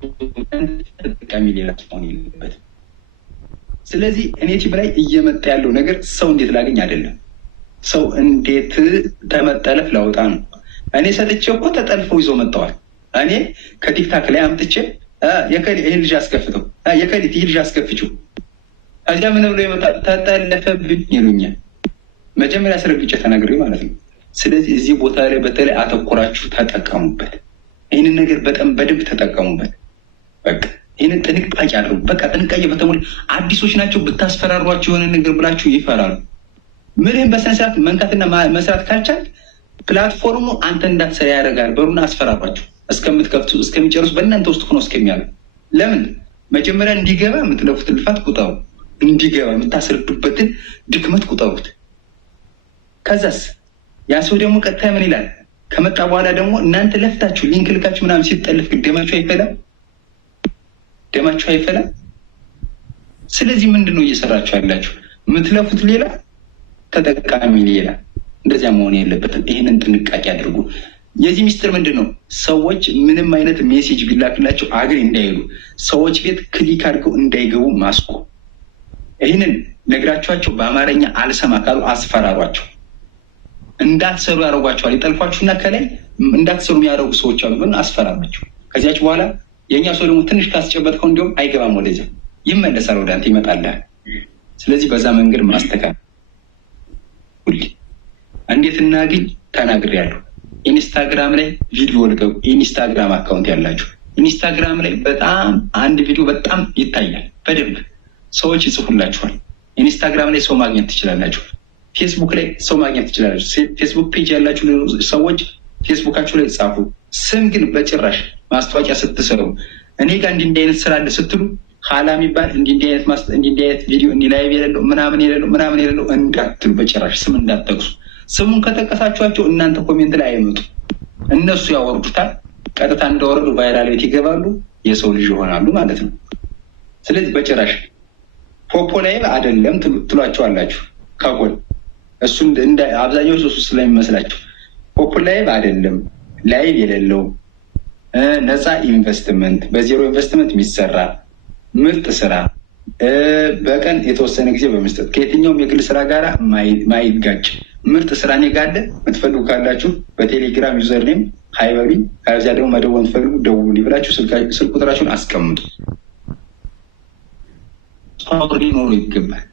ተጠቃሚ ሌላ ሰው የለበት። ስለዚህ እኔ ቲም ላይ እየመጣ ያለው ነገር ሰው እንዴት ላገኝ አይደለም፣ ሰው እንዴት ተመጠለፍ ላውጣ ነው። እኔ ሰጥቼ እኮ ተጠልፈው ይዞ መጥተዋል። እኔ ከቲክታክ ላይ አምጥቼ ይህን ልጅ አስከፍተው የከሊት ይህ ልጅ አስከፍችው እዚያ ምን ብሎ ይመጣ ተጠለፈብኝ ይሉኛል። መጀመሪያ አስረግጬ ተናግሬ ማለት ነው። ስለዚህ እዚህ ቦታ ላይ በተለይ አተኩራችሁ ተጠቀሙበት። ይህንን ነገር በጣም በደንብ ተጠቀሙበት። በቃ ይህንን ጥንቃቄ አድርጉ። በቃ ጥንቃቄ በተሞላ አዲሶች ናቸው። ብታስፈራሯቸው የሆነ ነገር ብላችሁ ይፈራሉ። ምንም በስነስርዓት መንካትና መስራት ካልቻል ፕላትፎርሙ አንተ እንዳትሰራ ያደርጋል። በሩና አስፈራሯቸው እስከምትከፍቱ እስከሚጨርሱ በእናንተ ውስጥ ሆኖ እስከሚያሉ። ለምን መጀመሪያ እንዲገባ የምትለፉት ልፋት ቁጠሩ። እንዲገባ የምታስረዱበትን ድክመት ቁጠሩት። ከዛስ ያ ሰው ደግሞ ቀጥታ ምን ይላል? ከመጣ በኋላ ደግሞ እናንተ ለፍታችሁ ሊንክ ልካችሁ ምናምን ሲጠልፍ ደማችሁ አይፈላም? ደማችሁ አይፈላም? ስለዚህ ምንድነው እየሰራችሁ ያላችሁ? የምትለፉት ሌላ፣ ተጠቃሚ ሌላ። እንደዚያ መሆን የለበትም። ይህንን ጥንቃቄ አድርጉ። የዚህ ሚስጥር ምንድን ነው? ሰዎች ምንም አይነት ሜሴጅ ቢላክላቸው አገር እንዳይሉ፣ ሰዎች ቤት ክሊክ አድርገው እንዳይገቡ ማስቆ። ይህንን ነግራችኋቸው በአማርኛ አልሰማ ካሉ አስፈራሯቸው። እንዳትሰሩ ያደርጓቸዋል። ይጠልፏችሁና ከላይ እንዳትሰሩ የሚያደርጉ ሰዎች አሉ። ግን አስፈራሯቸው። ከዚያች በኋላ የእኛ ሰው ደግሞ ትንሽ ካስጨበጥከው እንዲሁም አይገባም፣ ወደዚያ ይመለሳል፣ ወደ አንተ ይመጣልሃል። ስለዚህ በዛ መንገድ ማስተካከል ሁሌ እንዴት እናግኝ ተናግሬያለሁ። ኢንስታግራም ላይ ቪዲዮ ልቀቁ። ኢንስታግራም አካውንት ያላችሁ ኢንስታግራም ላይ በጣም አንድ ቪዲዮ በጣም ይታያል፣ በደንብ ሰዎች ይጽፉላችኋል። ኢንስታግራም ላይ ሰው ማግኘት ትችላላችሁ። ፌስቡክ ላይ ሰው ማግኘት ትችላላችሁ። ፌስቡክ ፔጅ ያላችሁ ሰዎች ፌስቡካችሁ ላይ ጻፉ። ስም ግን በጭራሽ ማስታወቂያ ስትሰሩ እኔ ጋር እንዲህ አይነት ስራ አለ ስትሉ ሀላ የሚባል እንዲህ አይነት ቪዲዮ እንዲህ ላይቭ የሌለው ምናምን የሌለው እንዳትሉ፣ በጭራሽ ስም እንዳትጠቅሱ። ስሙን ከጠቀሳችኋቸው እናንተ ኮሜንት ላይ አይመጡ፣ እነሱ ያወርዱታል። ቀጥታ እንደወረዱ ቫይራል ቤት ይገባሉ፣ የሰው ልጅ ይሆናሉ ማለት ነው። ስለዚህ በጭራሽ ፖፖ ላይቭ አይደለም ትሏቸዋላችሁ ከጎን እሱ አብዛኛው እሱ ስለሚመስላችሁ ፖፖ ላይቭ አይደለም። ላይቭ የሌለው ነፃ ኢንቨስትመንት፣ በዜሮ ኢንቨስትመንት የሚሰራ ምርጥ ስራ፣ በቀን የተወሰነ ጊዜ በመስጠት ከየትኛውም የግል ስራ ጋር ማይጋጭ ምርጥ ስራ እኔ ጋር አለ። የምትፈልጉ ካላችሁ በቴሌግራም ዩዘር ኔም ሀይበሪ፣ ከዚያ ደግሞ መደወል የምትፈልጉ ደውሉ ብላችሁ ስልክ ቁጥራችሁን አስቀምጡ። ሊኖሩ ይገባል።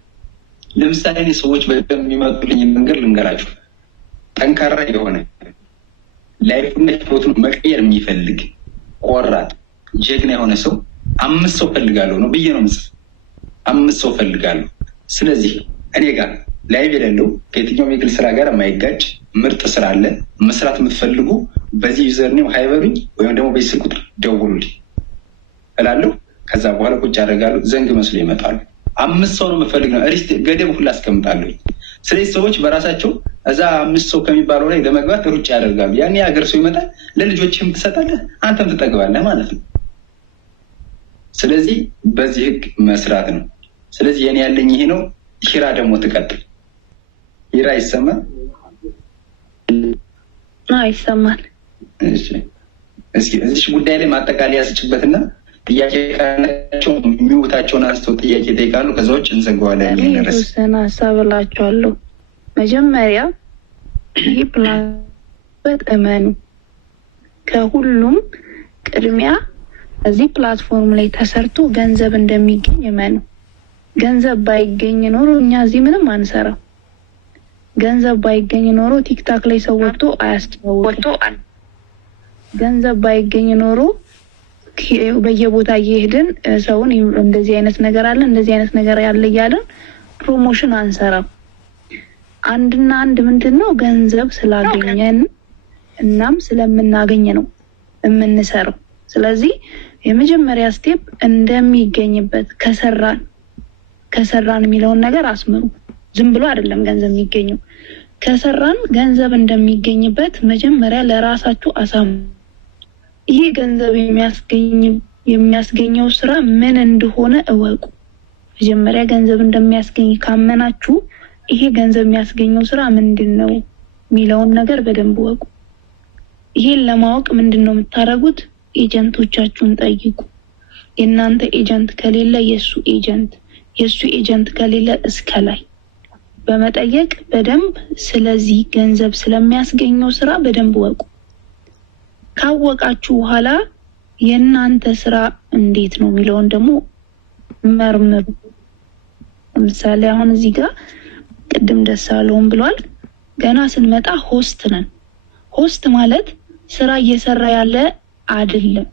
ለምሳሌ እኔ ሰዎች በደንብ የሚመጡልኝ መንገድ ልንገራችሁ። ጠንካራ የሆነ ላይፍና ህይወቱን መቀየር የሚፈልግ ቆራጥ ጀግና የሆነ ሰው 5 ሰው ፈልጋለሁ ነው ብዬ ነው ምጽፍ። 5 ሰው ፈልጋለሁ። ስለዚህ እኔ ጋር ላይቭ የሌለው ከየትኛውም የግል ስራ ጋር የማይጋጭ ምርጥ ስራ አለ። መስራት የምትፈልጉ በዚህ ዩዘርኔም ሀይበሩኝ ወይም ደግሞ በዚህ ስልክ ቁጥር ደውሉልኝ እላለሁ። ከዛ በኋላ ቁጭ ያደርጋሉ። ዘንግ መስሎ ይመጣሉ። 5 ሰው ነው የምፈልግ ነው። ሪስት ገደብ ሁላ አስቀምጣለሁ። ስለዚህ ሰዎች በራሳቸው እዛ 5 ሰው ከሚባለው ላይ ለመግባት ሩጫ ያደርጋሉ። ያን የሀገር ሰው ይመጣል። ለልጆችም ትሰጣለህ፣ አንተም ትጠግባለህ ማለት ነው። ስለዚህ በዚህ ህግ መስራት ነው። ስለዚህ የኔ ያለኝ ይሄ ነው። ሂራ ደግሞ ትቀጥል። ሂራ ይሰማል? ይሰማል። እሺ፣ እስኪ እዚህ ጉዳይ ላይ ማጠቃለያ ስጭበትና ጥያቄ ካላቸው የሚወታቸውን አንስተው ጥያቄ ይጠይቃሉ። ከዛዎች እንዘጋዋለን። የተወሰነ ሀሳብ እላቸዋለሁ። መጀመሪያ ይህ ፕላትፎርም እመኑ። ከሁሉም ቅድሚያ እዚህ ፕላትፎርም ላይ ተሰርቶ ገንዘብ እንደሚገኝ እመኑ። ገንዘብ ባይገኝ ኖሮ እኛ እዚህ ምንም አንሰራም። ገንዘብ ባይገኝ ኖሮ ቲክታክ ላይ ሰው ወጥቶ አያስተዋውቅም። ገንዘብ ባይገኝ ኖሮ በየቦታ እየሄድን ሰውን እንደዚህ አይነት ነገር አለ እንደዚህ አይነት ነገር ያለ እያለን ፕሮሞሽን አንሰራም። አንድና አንድ ምንድነው ገንዘብ ስላገኘን እናም ስለምናገኝ ነው የምንሰራው። ስለዚህ የመጀመሪያ ስቴፕ እንደሚገኝበት ከሰራን የሚለውን ነገር አስምሩ። ዝም ብሎ አይደለም ገንዘብ የሚገኘው። ከሰራን ገንዘብ እንደሚገኝበት መጀመሪያ ለራሳችሁ አሳምኑ። ይሄ ገንዘብ የሚያስገኘው ስራ ምን እንደሆነ እወቁ። መጀመሪያ ገንዘብ እንደሚያስገኝ ካመናችሁ ይሄ ገንዘብ የሚያስገኘው ስራ ምንድነው የሚለውን ነገር በደንብ እወቁ። ይሄን ለማወቅ ምንድነው የምታደርጉት? ኤጀንቶቻችሁን ጠይቁ። የእናንተ ኤጀንት ከሌለ የእሱ ኤጀንት ከሌለ እስከ ላይ በመጠየቅ በደንብ ስለዚህ ገንዘብ ስለሚያስገኘው ስራ በደንብ ወቁ። ካወቃችሁ በኋላ የእናንተ ስራ እንዴት ነው የሚለውን ደግሞ መርምሩ። ለምሳሌ አሁን እዚህ ጋር ቅድም ደሳለውም ብሏል። ገና ስንመጣ ሆስት ነን። ሆስት ማለት ስራ እየሰራ ያለ አይደለም።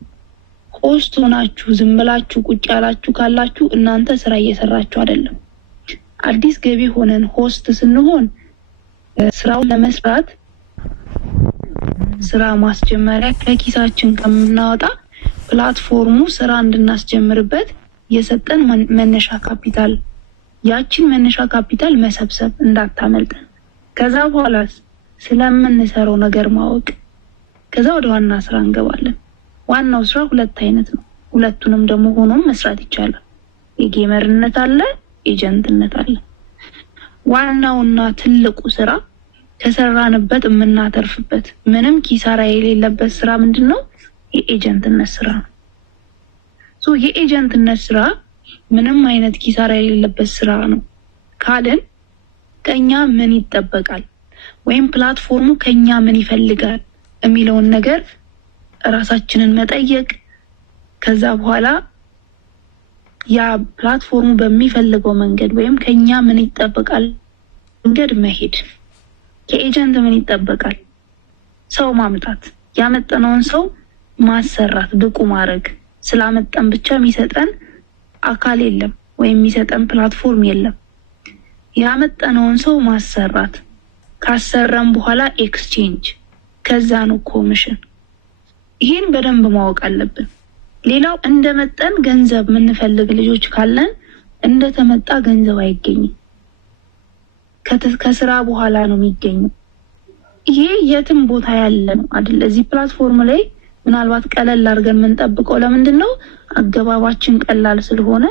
ሆስት ሆናችሁ ዝም ብላችሁ ቁጭ ያላችሁ ካላችሁ እናንተ ስራ እየሰራችሁ አይደለም። አዲስ ገቢ ሆነን ሆስት ስንሆን ስራውን ለመስራት ስራ ማስጀመሪያ ከኪሳችን ከምናወጣ ፕላትፎርሙ ስራ እንድናስጀምርበት የሰጠን መነሻ ካፒታል፣ ያችን መነሻ ካፒታል መሰብሰብ እንዳታመልጠን። ከዛ በኋላ ስለምንሰራው ነገር ማወቅ፣ ከዛ ወደ ዋና ስራ እንገባለን። ዋናው ስራ ሁለት አይነት ነው። ሁለቱንም ደግሞ ሆኖም መስራት ይቻላል። የጌመርነት አለ፣ ኤጀንትነት አለ። ዋናውና ትልቁ ስራ ከሰራንበት የምናተርፍበት ምንም ኪሳራ የሌለበት ስራ ምንድነው? የኤጀንትነት ስራ ነው። የኤጀንትነት ስራ ምንም አይነት ኪሳራ የሌለበት ስራ ነው ካልን ከኛ ምን ይጠበቃል ወይም ፕላትፎርሙ ከኛ ምን ይፈልጋል የሚለውን ነገር ራሳችንን መጠየቅ፣ ከዛ በኋላ ያ ፕላትፎርሙ በሚፈልገው መንገድ ወይም ከኛ ምን ይጠበቃል መንገድ መሄድ። ከኤጀንት ምን ይጠበቃል? ሰው ማምጣት፣ ያመጣነውን ሰው ማሰራት፣ ብቁ ማድረግ። ስላመጣን ብቻ የሚሰጠን አካል የለም ወይም የሚሰጠን ፕላትፎርም የለም። ያመጣነውን ሰው ማሰራት፣ ካሰራን በኋላ ኤክስቼንጅ፣ ከዛ ነው ኮሚሽን። ይሄን በደንብ ማወቅ አለብን። ሌላው እንደመጣን ገንዘብ የምንፈልግ ልጆች ካለን እንደተመጣ ገንዘብ አይገኝም። ከስራ በኋላ ነው የሚገኘው። ይሄ የትም ቦታ ያለ ነው አይደል? እዚህ ፕላትፎርም ላይ ምናልባት ቀለል አድርገን የምንጠብቀው ለምንድን ነው? አገባባችን ቀላል ስለሆነ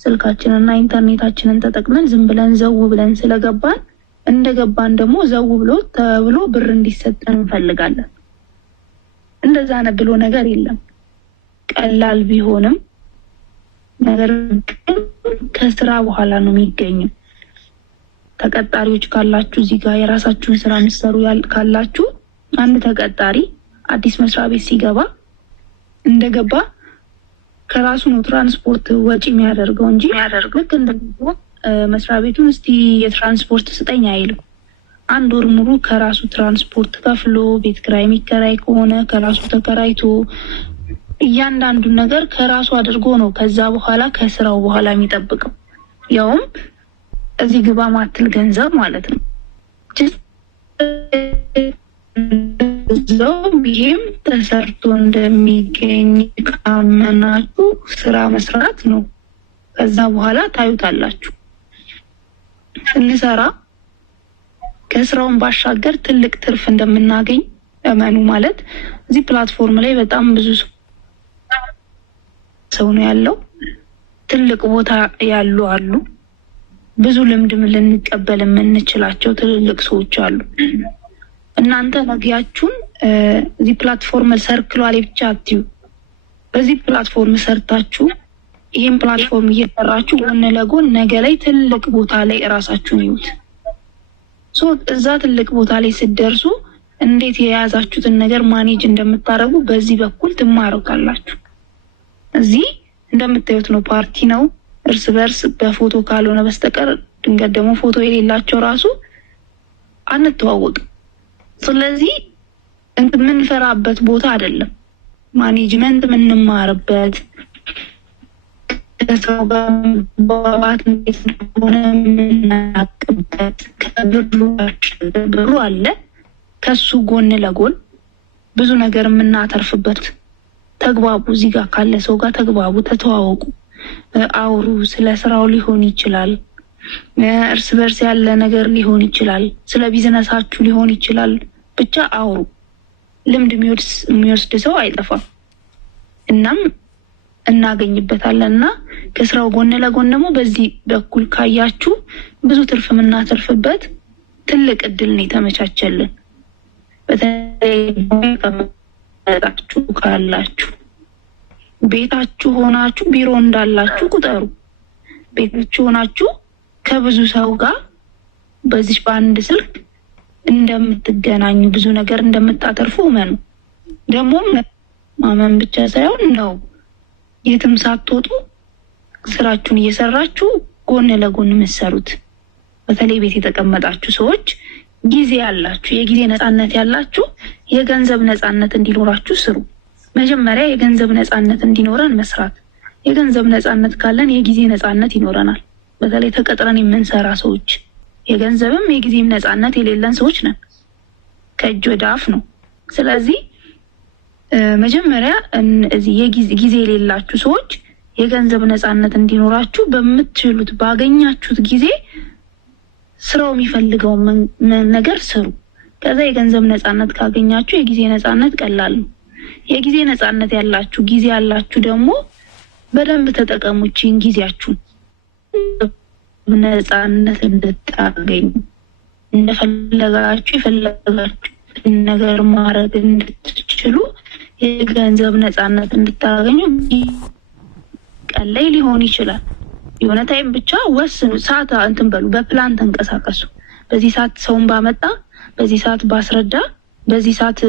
ስልካችንና ኢንተርኔታችንን ተጠቅመን ዝም ብለን ዘው ብለን ስለገባን እንደገባን ደግሞ ዘው ተብሎ ብር እንዲሰጠን እንፈልጋለን። እንደዛ ብሎ ነገር የለም። ቀላል ቢሆንም ነገር ግን ከስራ በኋላ ነው የሚገኘው። ተቀጣሪዎች ካላችሁ እዚህ ጋር የራሳችሁን ስራ ምሰሩ ካላችሁ አንድ ተቀጣሪ አዲስ መስሪያ ቤት ሲገባ እንደገባ ከራሱ ነው ትራንስፖርት ወጪ የሚያደርገው እንጂ ልክ እንደገባ መስሪያ ቤቱን እስቲ የትራንስፖርት ስጠኝ አይልም። አንድ ወር ሙሉ ከራሱ ትራንስፖርት ከፍሎ ቤት ኪራይ የሚከራይ ከሆነ ከራሱ ተከራይቶ እያንዳንዱን ነገር ከራሱ አድርጎ ነው ከዛ በኋላ ከስራው በኋላ የሚጠብቀው። ያውም እዚህ ግባ ማትል ገንዘብ ማለት ነው። ይሄም ተሰርቶ እንደሚገኝ ካመናችሁ ስራ መስራት ነው። ከዛ በኋላ ታዩታላችሁ። ስንሰራ ከስራውን ባሻገር ትልቅ ትርፍ እንደምናገኝ እመኑ። ማለት እዚህ ፕላትፎርም ላይ በጣም ብዙ ሰው ነው ያለው። ትልቅ ቦታ ያሉ አሉ። ብዙ ልምድም ልንቀበል የምንችላቸው ትልልቅ ሰዎች አሉ። እናንተ ነግያችሁን እዚህ ፕላትፎርም ሰርክሏ ላይ ብቻ አትዩ። በዚህ ፕላትፎርም ሰርታችሁ ይሄን ፕላትፎርም እየሰራችሁ ጎን ለጎን ነገ ላይ ትልቅ ቦታ ላይ እራሳችሁን ይዩት። እዛ ትልቅ ቦታ ላይ ስትደርሱ እንዴት የያዛችሁትን ነገር ማኔጅ እንደምታደርጉ በዚህ በኩል ትማሩታላችሁ። እዚህ እንደምታዩት ነው፣ ፓርቲ ነው። እርስ በርስ በፎቶ ካልሆነ በስተቀር ድንገት ደግሞ ፎቶ የሌላቸው ራሱ አንተዋወቅም። ስለዚህ የምንፈራበት ቦታ አይደለም። ማኔጅመንት የምንማርበት ከሰው ጋር መግባባት እንዴት እንደሆነ የምናውቅበት ብሩ አለ። ከሱ ጎን ለጎን ብዙ ነገር የምናተርፍበት። ተግባቡ። እዚህ ጋር ካለ ሰው ጋር ተግባቡ፣ ተተዋወቁ፣ አውሩ። ስለ ስራው ሊሆን ይችላል፣ እርስ በርስ ያለ ነገር ሊሆን ይችላል፣ ስለ ቢዝነሳችሁ ሊሆን ይችላል። ብቻ አውሩ። ልምድ የሚወስድ ሰው አይጠፋም። እናም እናገኝበታለን እና ከስራው ጎን ለጎን ደግሞ በዚህ በኩል ካያችሁ ብዙ ትርፍ የምናተርፍበት ትልቅ እድል ነው የተመቻቸልን። በተለይ ካላችሁ ቤታችሁ ሆናችሁ ቢሮ እንዳላችሁ ቁጠሩ። ቤታችሁ ሆናችሁ ከብዙ ሰው ጋር በዚህ በአንድ ስልክ እንደምትገናኙ ብዙ ነገር እንደምታተርፉ እመኑ። ደግሞ ማመን ብቻ ሳይሆን ነው የትም ሳትወጡ ስራችሁን እየሰራችሁ ጎን ለጎን የምትሰሩት። በተለይ ቤት የተቀመጣችሁ ሰዎች ጊዜ ያላችሁ፣ የጊዜ ነፃነት ያላችሁ የገንዘብ ነፃነት እንዲኖራችሁ ስሩ። መጀመሪያ የገንዘብ ነፃነት እንዲኖረን መስራት። የገንዘብ ነፃነት ካለን የጊዜ ነፃነት ይኖረናል። በተለይ ተቀጥረን የምንሰራ ሰዎች የገንዘብም የጊዜም ነፃነት የሌለን ሰዎች ነን። ከእጅ ወደ አፍ ነው። ስለዚህ መጀመሪያ እዚህ ጊዜ የሌላችሁ ሰዎች የገንዘብ ነፃነት እንዲኖራችሁ በምትችሉት ባገኛችሁት ጊዜ ስራው የሚፈልገው ነገር ስሩ። ከዛ የገንዘብ ነፃነት ካገኛችሁ የጊዜ ነፃነት ቀላል ነው። የጊዜ ነፃነት ያላችሁ ጊዜ ያላችሁ ደግሞ በደንብ ተጠቀሙችን ጊዜያችሁን ነፃነት እንድታገኙ እንደፈለጋችሁ የፈለጋችሁትን ነገር ማድረግ እንድትችሉ የገንዘብ ነፃነት እንድታገኙ ቀን ላይ ሊሆን ይችላል። የሆነ ታይም ብቻ ወስኑ። ሰዓት እንትን በሉ፣ በፕላን ተንቀሳቀሱ። በዚህ ሰዓት ሰውን ባመጣ፣ በዚህ ሰዓት ባስረዳ፣ በዚህ ሰዓት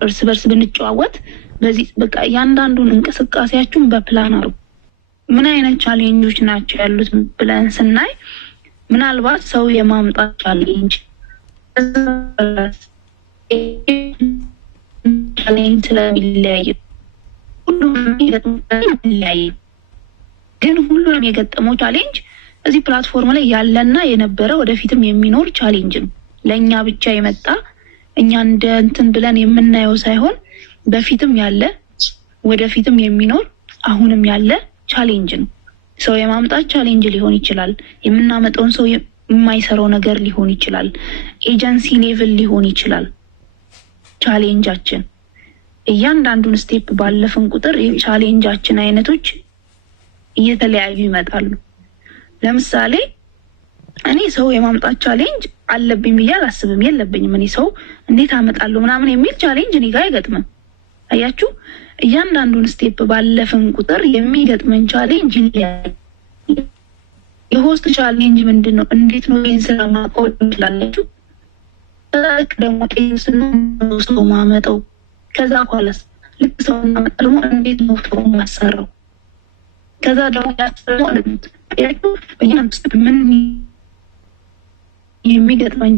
እርስ በርስ ብንጨዋወት፣ በዚህ በቃ እያንዳንዱን እንቅስቃሴያችሁን በፕላን አርጉ። ምን አይነት ቻሌንጆች ናቸው ያሉት ብለን ስናይ ምናልባት ሰው የማምጣት ቻሌንጅ ስለሚለያይ ሁሉም ይለያይ፣ ግን ሁሉንም የገጠመው ቻሌንጅ እዚህ ፕላትፎርም ላይ ያለና የነበረ ወደፊትም የሚኖር ቻሌንጅ ነው። ለእኛ ብቻ የመጣ እኛ እንደ እንትን ብለን የምናየው ሳይሆን በፊትም ያለ ወደፊትም የሚኖር አሁንም ያለ ቻሌንጅ ነው። ሰው የማምጣት ቻሌንጅ ሊሆን ይችላል። የምናመጣውን ሰው የማይሰራው ነገር ሊሆን ይችላል። ኤጀንሲ ሌቭል ሊሆን ይችላል። ቻሌንጃችን እያንዳንዱን ስቴፕ ባለፍን ቁጥር የቻሌንጃችን አይነቶች እየተለያዩ ይመጣሉ። ለምሳሌ እኔ ሰው የማምጣት ቻሌንጅ አለብኝ ብዬ አላስብም፣ የለብኝም። እኔ ሰው እንዴት አመጣለሁ ምናምን የሚል ቻሌንጅ እኔ ጋር አይገጥምም። አያችሁ፣ እያንዳንዱን ስቴፕ ባለፍን ቁጥር የሚገጥመን ቻሌንጅ ይለያል። የሆስት ቻሌንጅ ምንድን ነው? እንዴት ነው ይህን ስራ ማቆም ትችላላችሁ? ልክ ደግሞ ነው ሰው ማመጠው። ከዛ በኋላስ ልክ ሰው ማመጣ ደግሞ እንዴት ነው ሰው ማሰራው? ከዛ ደግሞ ያሰራው በያን ውስጥ ምን የሚገጥመኝ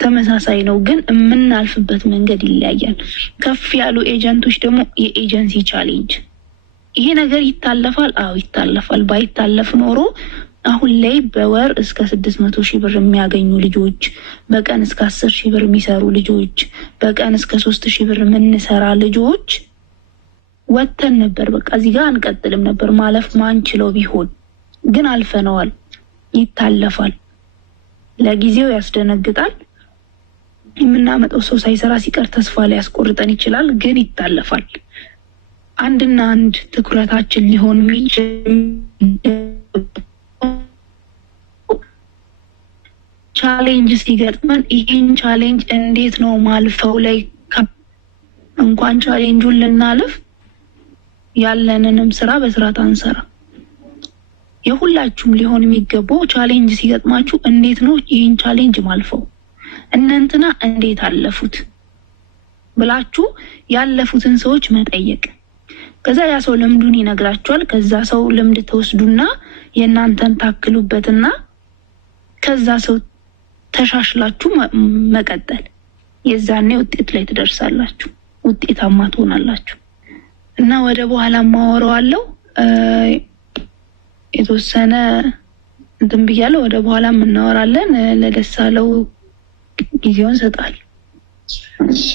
ተመሳሳይ ነው፣ ግን የምናልፍበት መንገድ ይለያያል። ከፍ ያሉ ኤጀንቶች ደግሞ የኤጀንሲ ቻሌንጅ፣ ይሄ ነገር ይታለፋል። አዎ ይታለፋል። ባይታለፍ ኖሮ አሁን ላይ በወር እስከ 600,000 ብር የሚያገኙ ልጆች፣ በቀን እስከ 10,000 ብር የሚሰሩ ልጆች፣ በቀን እስከ 3,000 ብር የምንሰራ ልጆች ወተን ነበር። በቃ እዚህ ጋር አንቀጥልም ነበር ማለፍ ማንችለው ቢሆን፣ ግን አልፈነዋል። ይታለፋል። ለጊዜው ያስደነግጣል። የምናመጣው ሰው ሳይሰራ ሲቀር ተስፋ ላይ ያስቆርጠን ይችላል፣ ግን ይታለፋል። አንድና አንድ ትኩረታችን ሊሆን የሚችል ቻሌንጅ ሲገጥመን ይህን ቻሌንጅ እንዴት ነው ማልፈው ላይ እንኳን ቻሌንጁን ልናልፍ ያለንንም ስራ በስርዓት አንሰራ። የሁላችሁም ሊሆን የሚገባው ቻሌንጅ ሲገጥማችሁ እንዴት ነው ይህን ቻሌንጅ ማልፈው፣ እነንትና እንዴት አለፉት ብላችሁ ያለፉትን ሰዎች መጠየቅ። ከዛ ያ ሰው ልምዱን ይነግራችኋል። ከዛ ሰው ልምድ ተወስዱና የእናንተን ታክሉበትና ከዛ ሰው ተሻሽላችሁ መቀጠል። የዛኔ ውጤት ላይ ትደርሳላችሁ፣ ውጤታማ ትሆናላችሁ። እና ወደ በኋላ ማወራዋለሁ የተወሰነ እንትን ብያለሁ። ወደ በኋላ እናወራለን። ለደሳለው ጊዜውን ሰጣል። እሺ፣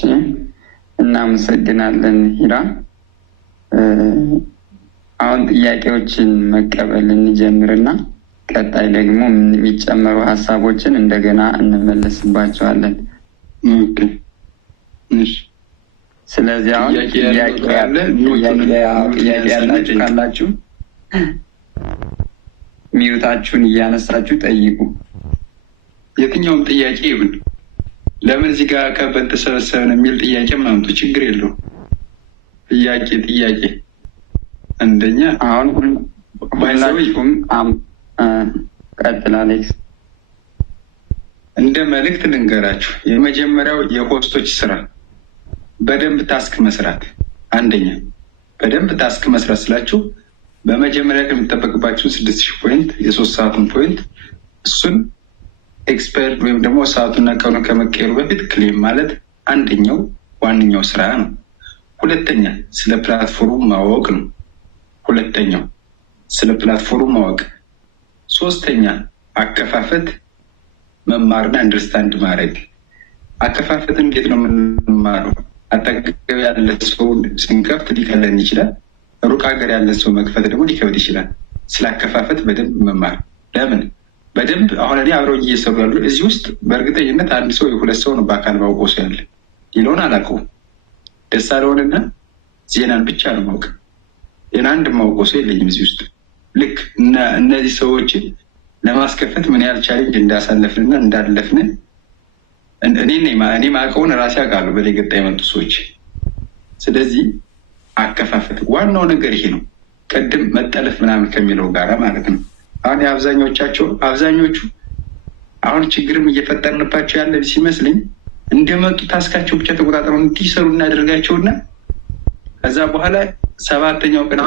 እናመሰግናለን ሂራ። አሁን ጥያቄዎችን መቀበል እንጀምርና ቀጣይ ደግሞ የሚጨመሩ ሀሳቦችን እንደገና እንመለስባቸዋለን። ኦኬ፣ እሺ። ስለዚህ አሁን ጥያቄ ያላችሁ ካላችሁ ሚዩታችሁን እያነሳችሁ ጠይቁ። የትኛውም ጥያቄ ይሁን፣ ለምን እዚህ ጋር ከበድ ተሰበሰበን የሚል ጥያቄ ማምጡ ችግር የለውም። ጥያቄ አንደኛ አሁን ሁላችሁም ቀጥል አሌክስ። እንደ መልእክት ልንገራችሁ፣ የመጀመሪያው የሆስቶች ስራ በደንብ ታስክ መስራት። አንደኛ በደንብ ታስክ መስራት ስላችሁ በመጀመሪያ ከሚጠበቅባችሁ 6000 ፖይንት የ3 ሰዓቱን ፖይንት እሱን ኤክስፐርት ወይም ደግሞ ሰዓቱና ቀኑ ከመቀየሩ በፊት ክሌም ማለት አንደኛው ዋነኛው ስራ ነው። ሁለተኛ ስለ ፕላትፎርሙ ማወቅ ነው። ሁለተኛው ስለ ፕላትፎርሙ ማወቅ። ሶስተኛ አከፋፈት መማርና አንደርስታንድ ማድረግ። አከፋፈት እንዴት ነው የምንማረው? አጠገብ ያለ ሰው ስንከፍት ሊቀለን ይችላል። ሩቅ ሀገር ያለ ሰው መክፈት ደግሞ ሊከብድ ይችላል። ስለ አከፋፈት በደንብ መማር። ለምን በደንብ አሁን እኔ አብረው እየሰሩ ያሉ እዚህ ውስጥ በእርግጠኝነት አንድ ሰው የሁለት ሰው ነው በአካል ማውቀው ሰው ያለ ይለውን አላውቀውም። ደሳለውንና ዜናን ብቻ ነው ማውቅ። ዜና አንድ ማውቀው ሰው የለኝም እዚህ ውስጥ። ልክ እነዚህ ሰዎችን ለማስከፈት ምን ያህል ቻሌንጅ እንዳሳለፍንና እንዳለፍን እኔ ማውቀውን ራሴ አውቃለሁ በላይ ገጣ የመጡ ሰዎች። ስለዚህ አከፋፈት ዋናው ነገር ይሄ ነው። ቅድም መጠለፍ ምናምን ከሚለው ጋራ ማለት ነው። አሁን አብዛኞቹ አሁን ችግርም እየፈጠርንባቸው ያለ ሲመስለኝ እንደመጡ ታስካቸው ብቻ ተቆጣጥረው እንዲሰሩ እናደርጋቸውና ከዛ በኋላ 7ኛው ቀን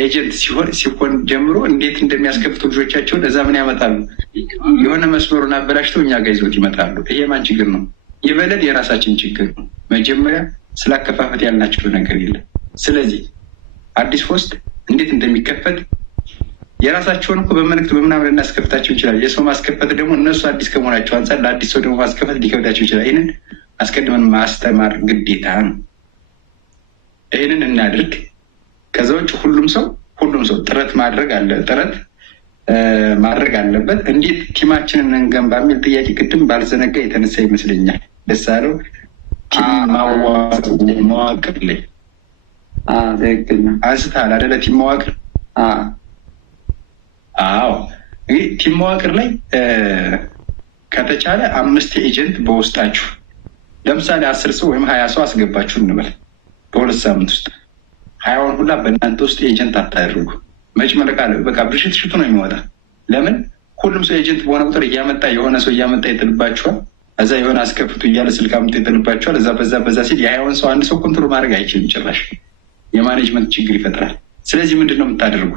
ኤጀንት ሲሆን ጀምሮ እንዴት እንደሚያስከፍቱ ልጆቻቸውን እዛ ምን ያመጣሉ? የሆነ መስመሩን አበላሽተው እኛ ጋር ይዞት ይመጣሉ። ይሄ ማን ችግር ነው? ይበለድ የራሳችን ችግር ነው። መጀመሪያ ስላከፋፈት ያልናቸው ነገር የለም። ስለዚህ አዲስ ሆስት እንዴት እንደሚከፈት የራሳቸውን እኮ በመልዕክት በምናምን እናስከፍታቸው ይችላል። የሰው ማስከፈት ደግሞ እነሱ አዲስ ከመሆናቸው አንጻር ለአዲስ ሰው ደግሞ ማስከፈት ሊከብዳቸው ይችላል። ይህንን አስቀድመን ማስተማር ግዴታ ነው። ይህንን እናድርግ። ከዛ ውጭ ሁሉም ሰው ጥረት ማድረግ አለበት። እንዴት ቲማችንን እንገንባ የሚል ጥያቄ ቅድም ባልዘነጋ የተነሳ ይመስለኛል። ደስ አለው መዋቅር ላይ አንስተሃል አደለ? ቲም መዋቅር አዎ። እንግዲህ ቲም መዋቅር ላይ ከተቻለ 5 ኤጀንት በውስጣችሁ ለምሳሌ 10 ሰው ወይም 20 ሰው አስገባችሁ እንበል። በ2 ሳምንት ውስጥ 20ውን ሁላ በእናንተ ውስጥ ኤጀንት አታደርጉ። መጭ መለቃለ በቃ ብልሽት ነው የሚወጣ። ለምን ሁሉም ሰው ኤጀንት በሆነ ቁጥር የሆነ ሰው እያመጣ ይጥልባችኋል። እዛ የሆነ አስከፍቱ እያለ ስልክ አምጥቶ ይጥልባችኋል። እዛ በዛ ሲል የ20ውን ሰው አንድ ሰው ኮንትሮል ማድረግ አይችልም። ጭራሽ የማኔጅመንት ችግር ይፈጥራል። ስለዚህ ምንድን ነው የምታደርጉ?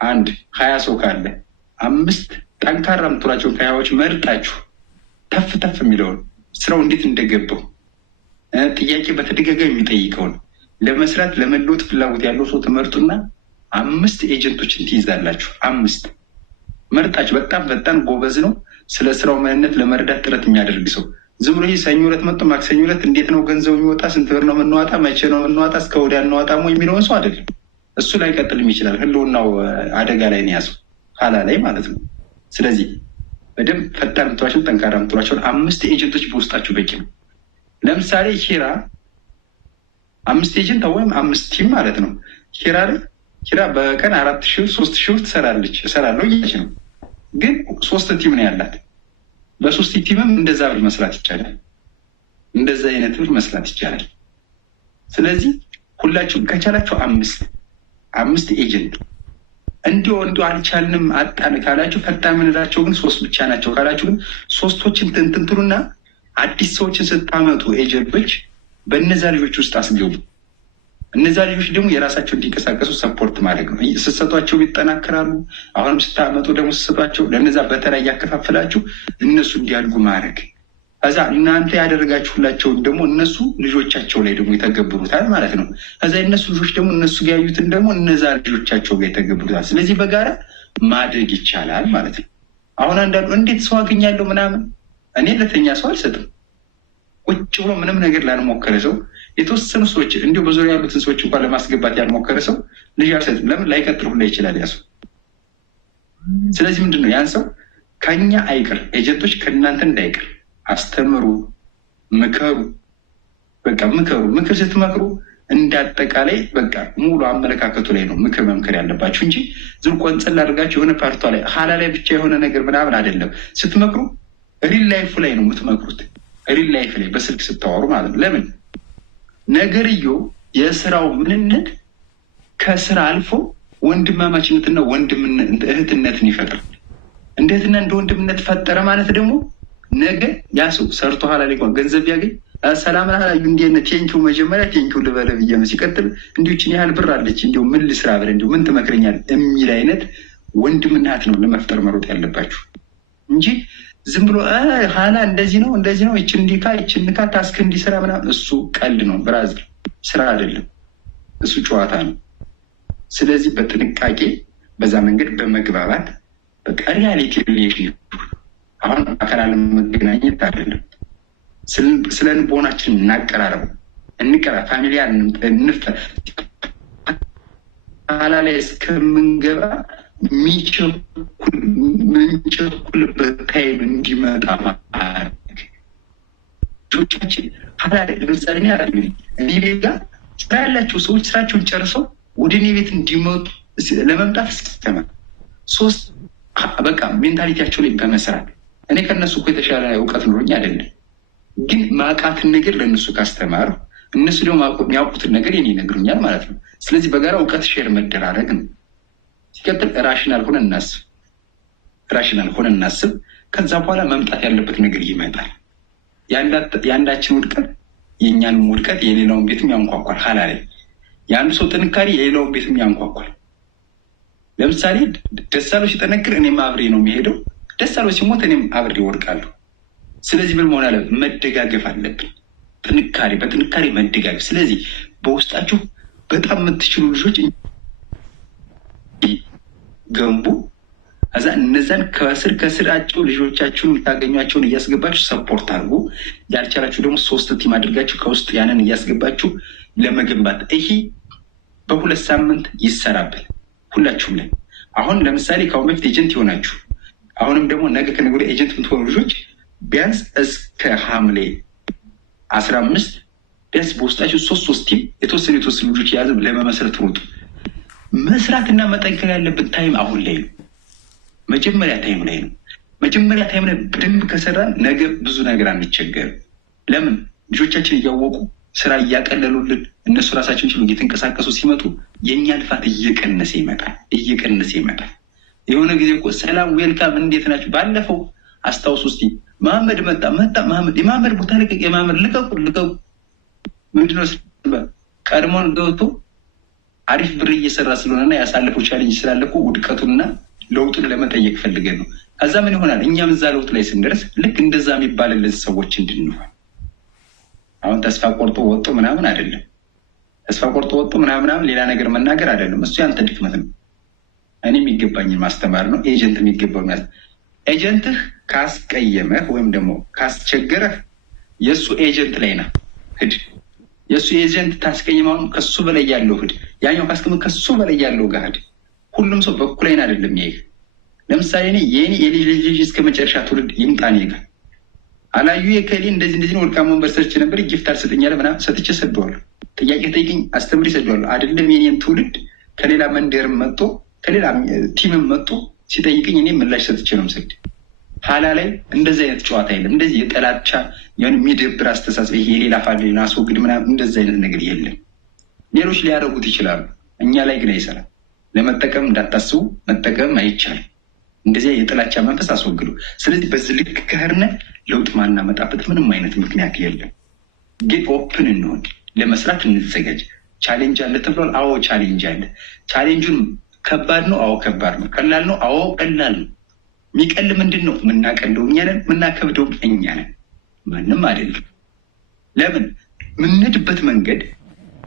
20 ሰው ካለ 5 ጠንካራ የምትሏቸውን ከ20ዎች መርጣችሁ ተፍ የሚለውን ስራው እንዴት እንደገባው ጥያቄ በተደጋጋሚ የሚጠይቀውን ለመስራት ለመለወጥ ፍላጎት ያለው ሰው ትመርጡና 5 ኤጀንቶችን ትይዛላችሁ። 5 መርጣችሁ በጣም ጎበዝ ነው ስለ ስራው ምንነት ለመረዳት ጥረት የሚያደርግ ሰው። ዝም ብሎ ይህ ሰኞ ዕለት መጥቶ ማክሰኞ ዕለት እንዴት ነው ገንዘቡ የሚወጣ፣ ስንት ብር ነው የምንዋጣ፣ መቼ ነው የምንዋጣ፣ እስከ ወዲያ እንዋጣሞ የሚለውን ሰው አይደለም። እሱ ላይ ቀጥልም ይችላል። ህልውናው አደጋ ላይ ነው ያዘው ኋላ ላይ ማለት ነው። ስለዚህ በደንብ ፈጣን ምትሏቸውን ጠንካራ ምትሏቸውን 5 ኤጀንቶች በውስጣችሁ በቂ ነው። ለምሳሌ ሂራ 5 ኤጀንት ወይም 5 ቲም ማለት ነው። ሂራ በቀን 4000 3000 እሰራለሁ እያለች ነው። ግን 3 ቲም ነው ያላት። በ3 ቲምም እንደዛ ብር መስራት ይቻላል። እንደዛ አይነት ብር መስራት ይቻላል። ስለዚህ ሁላችሁም ከቻላችሁ 5 ኤጀንት እንዲሁ አልቻልንም አጣን ካላችሁ ፈጣን ምንላቸው ግን 3 ብቻ ናቸው ካላችሁ ግን 3ቶችን ትንትንትሩና አዲስ ሰዎችን ስታመጡ ኤጀንቶች በእነዛ ልጆች ውስጥ አስገቡ። እነዛ ልጆች ደግሞ የራሳቸው እንዲንቀሳቀሱ ሰፖርት ማድረግ ነው። ስትሰጧቸው ይጠናከራሉ። አሁንም ስታመጡ ደግሞ ስትሰጧቸው ለነዛ በተራ እያከፋፍላችሁ እነሱ እንዲያድጉ ማድረግ። ከዛ እናንተ ያደረጋችሁላቸውን ደግሞ እነሱ ልጆቻቸው ላይ ደግሞ የተገብሩታል ማለት ነው። ከዛ የእነሱ ልጆች ደግሞ እነሱ ጋር ያዩትን ደግሞ እነዛ ልጆቻቸው ጋር የተገብሩታል። ስለዚህ በጋራ ማደግ ይቻላል ማለት ነው። አሁን አንዳንዱ እንዴት ሰው አገኛለሁ ምናምን፣ እኔ ለተኛ ሰው አልሰጥም። ቁጭ ብሎ ምንም ነገር ላልሞከረ ሰው የተወሰኑ ሰዎች እንዲሁ በዙሪያ ያሉትን ሰዎች እንኳን ለማስገባት ያልሞከረ ሰው ልጅ አልሰጥም። ለምን ላይቀጥል ሁላ ይችላል ያ ሰው። ስለዚህ ምንድን ነው ያን ሰው ከኛ አይቅር፣ ኤጀንቶች ከእናንተ እንዳይቅር አስተምሩ፣ ምከሩ። በቃ ምክር ስትመክሩ እንዳጠቃላይ በቃ ሙሉ አመለካከቱ ላይ ነው ምክር መምከር ያለባችሁ እንጂ ዝም ቆንጽል አድርጋችሁ የሆነ ፓርቷ ላይ ሀላ ላይ ብቻ የሆነ ነገር ምናምን አይደለም። ስትመክሩ ሪል ላይፉ ላይ ነው የምትመክሩት። ሪል ላይፍ ላይ በስልክ ስታወሩ ማለት ነው። ለምን ነገርየው የስራው ምንነት ከስራ አልፎ ወንድማማችነትና እህትነትን ይፈጥራል። እንዴትና እንደ ወንድምነት ፈጠረ ማለት ደግሞ ነገ ያ ሰው ሰርቶ ኋላ ላይ ገንዘብ ቢያገኝ ሰላም ላላዩ እንዴነ ቴንኪው መጀመሪያ ቴንኪው ልበለ ብዬ ነው። ሲቀጥል እንዲችን ያህል ብር አለች እንዲሁ ምን ልስራ ብለህ እንዲሁ ምን ትመክረኛል የሚል አይነት ወንድምናት ነው ለመፍጠር መሮጥ ያለባችሁ እንጂ ዝም ብሎ ሀላ እንደዚህ ነው ይችን ንካ ታስክ እንዲሰራ ምናምን እሱ ቀልድ ነው ብራዘር፣ ስራ አይደለም እሱ ጨዋታ ነው። ስለዚህ በጥንቃቄ በዛ መንገድ በመግባባት በቃ ሪያሊቲ ሪሌሽን አሁን አካል አለመገናኘት አይደለም። ስለ ልቦናችን እናቀራረበው ፋሚሊያር እንፍጠር። ኋላ ላይ እስከምንገባ ምንቸኩልበት ታይም እንዲመጣ ማድረግ ልጆቻችን ኋላ ላይ ለምሳሌ እኔ ቤት ጋር ስራ ያላቸው ሰዎች ስራቸውን ጨርሰው ወደ እኔ ቤት እንዲመጡ ለመምጣት እስከማ 3 በቃ ሜንታሊቲያቸው ላይ በመስራት እኔ ከነሱ እኮ የተሻለ እውቀት ኖሮኝ አይደለም፣ ግን ማቃትን ነገር ለእነሱ ካስተማሩ እነሱ ደግሞ የሚያውቁትን ነገር የኔ ይነግሩኛል ማለት ነው። ስለዚህ በጋራ እውቀት ሼር መደራረግ ነው። ሲቀጥል ራሽናል ሆነ እናስብ። ከዛ በኋላ መምጣት ያለበት ነገር ይመጣል። የአንዳችን ውድቀት የእኛንም ውድቀት የሌላውን ቤትም ያንኳኳል። ኋላ ላይ የአንዱ ሰው ጥንካሬ የሌላውን ቤትም ያንኳኳል። ለምሳሌ ደሳለው ሲጠነክር እኔም አብሬ ነው የሚሄደው፣ ደሳለው ሲሞት እኔም አብሬ ወድቃለሁ። ስለዚህ ምን መሆን አለብን? መደጋገፍ አለብን። በጥንካሬ መደጋገፍ። ስለዚህ በውስጣችሁ በጣም የምትችሉ ልጆች ገንቡ። እዛ እነዛን ከስራቸው ልጆቻችሁን የምታገኟቸውን እያስገባችሁ ሰፖርት አድርጉ። ያልቻላችሁ ደግሞ 3 ቲም አድርጋችሁ ከውስጥ ያንን እያስገባችሁ ለመገንባት ይሄ በ2 ሳምንት ይሰራብል ሁላችሁም ላይ። አሁን ለምሳሌ ከአሁን በፊት ኤጀንት ይሆናችሁ አሁንም ደግሞ ነገ ከነገ ወዲያ ኤጀንት የምትሆኑ ልጆች ቢያንስ እስከ ሐምሌ 15 ቢያንስ በውስጣችሁ 3 ቲም የተወሰኑ ልጆች የያዘ ለመመስረት ሩጡ። መስራትና መጠንከር ያለብን ታይም አሁን ላይ ነው። መጀመሪያ ታይም ላይ በደንብ ከሰራን ነገ ብዙ ነገር አንቸገርም። ለምን? ልጆቻችን እያወቁ ስራ እያቀለሉልን እነሱ ራሳቸውን ችሎ እየተንቀሳቀሱ ሲመጡ የእኛ ልፋት እየቀነሰ ይመጣል። የሆነ ጊዜ እኮ ሰላም ዌልካም እንዴት ናቸው? ባለፈው አስታውሱ እስኪ መሐመድ መጣ የመሐመድ ቦታ ልቀቅ፣ የመሐመድ ልቀቁ። ምንድነው ቀድሞን ገብቶ አሪፍ ብር እየሰራ ስለሆነና ያሳለፈው ቻሌንጅ ስላለኩ ውድቀቱንና ለውጡን ለመጠየቅ ፈልገን ነው። ከዛ ምን ይሆናል? እኛም እዛ ለውጥ ላይ ስንደርስ ልክ እንደዛ የሚባልልን ሰዎች እንድንሆን። አሁን ተስፋ ቆርጦ ወጡ ምናምን አይደለም። ተስፋ ቆርጦ ወጡ ምናምን ሌላ ነገር መናገር አይደለም። እሱ ያንተ ድክመት ነው። እኔ የሚገባኝን ማስተማር ነው። ኤጀንት የሚገባው ኤጀንትህ ካስቀየመህ ወይም ደግሞ ካስቸገረህ የእሱ ኤጀንት ላይ ና ሂድ። የእሱ ኤጀንት ታስቀይመው ከሱ በላይ ያለው ሂድ። ያኛው ካስቀየመህ ከሱ በላይ ያለው ጋር ሂድ። ሁሉም ሰው በኩል አይን አይደለም ይሄ። ለምሳሌ እኔ የልጅ ልጅ እስከ መጨረሻ ትውልድ ይምጣ እኔ ጋር አላዩ የከሌ እንደዚህ ነው ወርቃማ ወንበር ሰርቼ ነበር ጊፍት አልሰጠኛለ ምናምን ሰጥቼ ሰደዋለሁ። ጥያቄ ጠይቅኝ አስተምሪ ሰደዋለሁ። አይደለም የኔን ትውልድ ከሌላ መንደርም መጥቶ ከሌላ ቲምም መጥቶ ሲጠይቅኝ እኔ ምላሽ ሰጥቼ ነው የምሰድ። ኋላ ላይ እንደዚህ አይነት ጨዋታ የለም። እንደዚህ የጠላቻ የሚደብር አስተሳሰብ ይሄ የሌላ ፋሚሊን አስወግድ ምናምን እንደዚህ አይነት ነገር የለም። ሌሎች ሊያደርጉት ይችላሉ፣ እኛ ላይ ግን አይሰራም። ለመጠቀም እንዳታስቡ፣ መጠቀም አይቻልም። እንደዚያ የጥላቻ መንፈስ አስወግዱ። ስለዚህ በዚህ ልክ ከህርነ ለውጥ ማናመጣበት ምንም አይነት ምክንያት የለም። ግን ኦፕን እንሆን፣ ለመስራት እንዘጋጅ። ቻሌንጅ አለ ተብሏል። አዎ ቻሌንጅ አለ። ቻሌንጁን ከባድ ነው። አዎ ከባድ ነው። ቀላል ነው። አዎ ቀላል ነው። የሚቀል ምንድን ነው? የምናቀለው እኛ ነን፣ የምናከብደው እኛ ነን፣ ማንም አይደለም። ለምን? የምንሄድበት መንገድ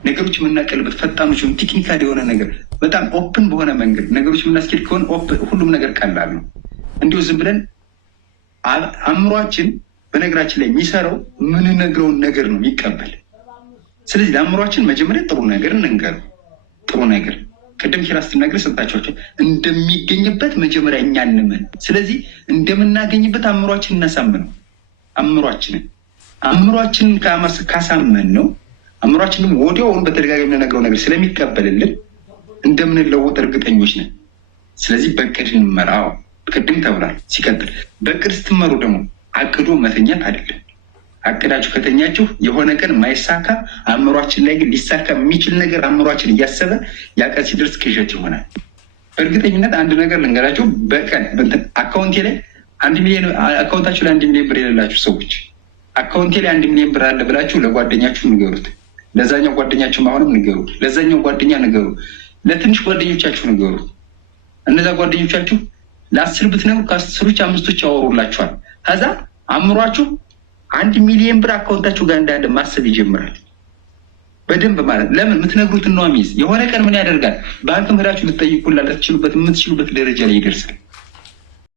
ነገሮች የምናቀልበት ፈጣኖችን ቴክኒካል የሆነ ነገር በጣም ኦፕን በሆነ መንገድ ነገሮች የምናስኬድ ከሆነ ሁሉም ነገር ቀላል ነው። እንዲሁ ዝም ብለን አእምሯችን በነገራችን ላይ የሚሰራው የምንነግረውን ነገር ነው የሚቀበል። ስለዚህ ለአእምሯችን መጀመሪያ ጥሩ ነገር እንንገረው። ጥሩ ነገር ቅድም ኪራ ስትናገር ሰጣቸዋቸው እንደሚገኝበት መጀመሪያ እኛ እንመን። ስለዚህ እንደምናገኝበት አእምሯችን እናሳምነው። አእምሯችንን ካሳመን ነው አእምሯችን ደግሞ ወዲያውኑ በተደጋጋሚ የምንነግረው ነገር ስለሚቀበልልን እንደምንለወጥ እርግጠኞች ነን። ስለዚህ በቅድ እንመራው። ቅድም ተብሏል። ሲቀጥል በቅድ ስትመሩ ደግሞ አቅዶ መተኛት አይደለም። አቅዳችሁ ከተኛችሁ የሆነ ቀን ማይሳካ አእምሯችን ላይ ግን ሊሳካ የሚችል ነገር አእምሯችን እያሰበ ያ ቀን ሲደርስ ቅዠት ይሆናል። እርግጠኝነት አንድ ነገር ልንገራችሁ፣ በቀን አካውንቴ ላይ 1 ሚሊዮን አካውንታችሁ ላይ 1 ሚሊዮን ብር የሌላችሁ ሰዎች አካውንቴ ላይ 1 ሚሊዮን ብር አለ ብላችሁ ለጓደኛችሁ ንገሩት። ለዛኛው ጓደኛችሁ አሁንም ንገሩ፣ ለዛኛው ጓደኛ ንገሩ፣ ለትንሽ ጓደኞቻችሁ ንገሩ። እነዛ ጓደኞቻችሁ ለ10 ብትነግሩ ከ10ቶች 5ቶች ያወሩላችኋል። ከዛ አእምሯችሁ 1 ሚሊዮን ብር አካውንታችሁ ጋር እንዳለ ማሰብ ይጀምራል። በደንብ ማለት ለምን የምትነግሩትን ነው የሚይዝ። የሆነ ቀን ምን ያደርጋል? ባንክ ሄዳችሁ ልትጠይቁላ የምትችሉበት ደረጃ ላይ ይደርሳል።